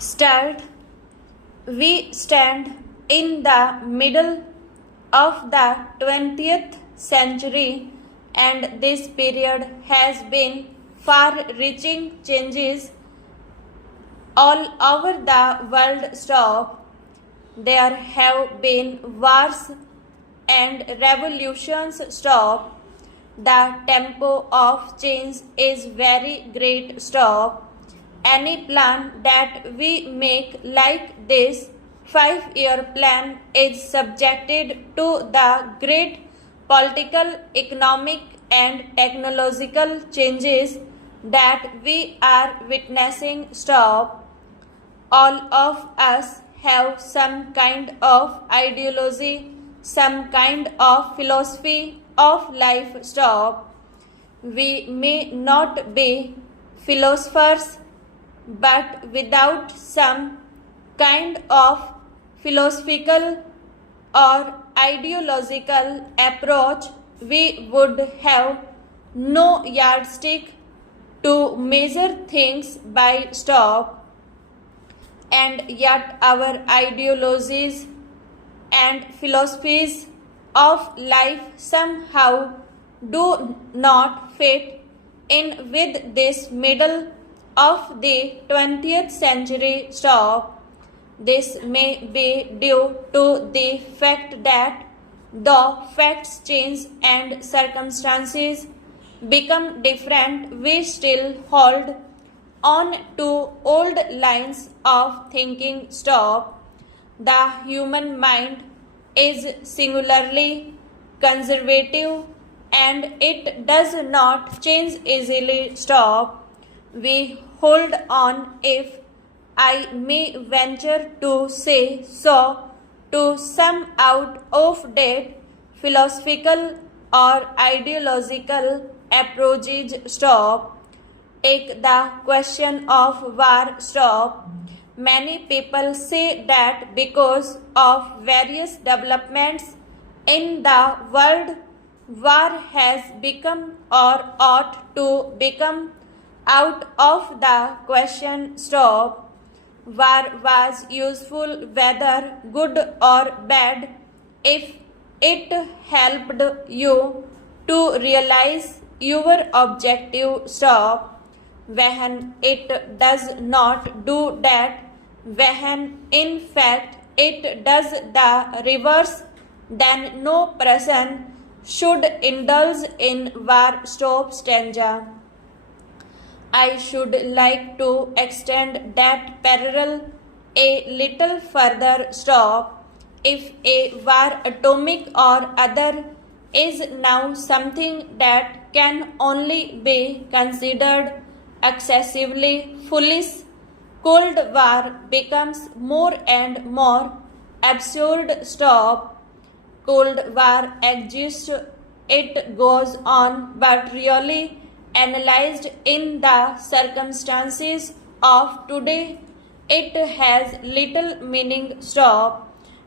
Start. We stand in the middle of the 20th century, and this period has been far-reaching changes all over the world. There have been wars and revolutions. The tempo of change is very great. Any plan that we make, like this 5-year plan, is subjected to the great political, economic and technological changes that we are witnessing. All of us have some kind of ideology, some kind of philosophy of life. We may not be philosophers, but without some kind of philosophical or ideological approach, we would have no yardstick to measure things by. And yet our ideologies and philosophies of life somehow do not fit in with this middle of the 20th century. This may be due to the fact that the facts change and circumstances become different. We still hold on to old lines of thinking. The human mind is singularly conservative and it does not change easily. We hold on, if I may venture to say so, to some out of date philosophical or ideological approaches. Take the question of war. Many people say that because of various developments in the world, war has become or ought to become out of the question. War was useful, whether good or bad, if it helped you to realize your objective. When it does not do that, when in fact it does the reverse, then no person should indulge in war. Stanza. I should like to extend that parallel a little further. If a war, atomic or other, is now something that can only be considered excessively foolish, Cold War becomes more and more absurd. Cold War exists, it goes on, but really analyzed in the circumstances of today, it has little meaning.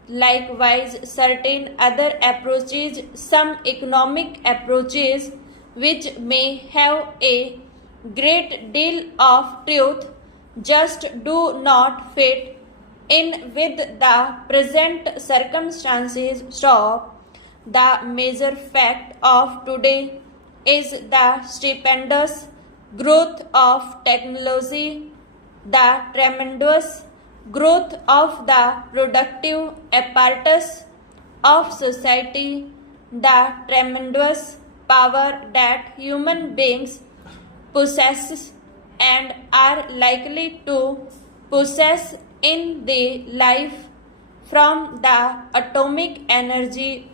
Likewise, certain other approaches, some economic approaches, which may have a great deal of truth, just do not fit in with the present circumstances. The major fact of today is the stupendous growth of technology, the tremendous growth of the productive apparatus of society, the tremendous power that human beings possess and are likely to possess in the life from the atomic energy.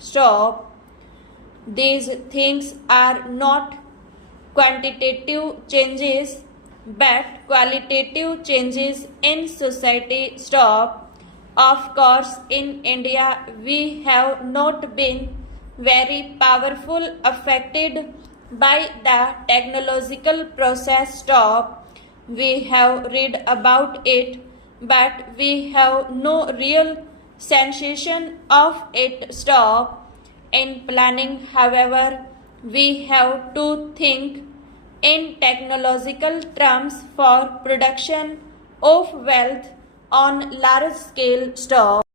These things are not quantitative changes but qualitative changes in society. Of course, in India we have not been very powerful affected by the technological process. We have read about it, but we have no real sensation of it. In planning, however, we have to think in technological terms for production of wealth on large scale stop.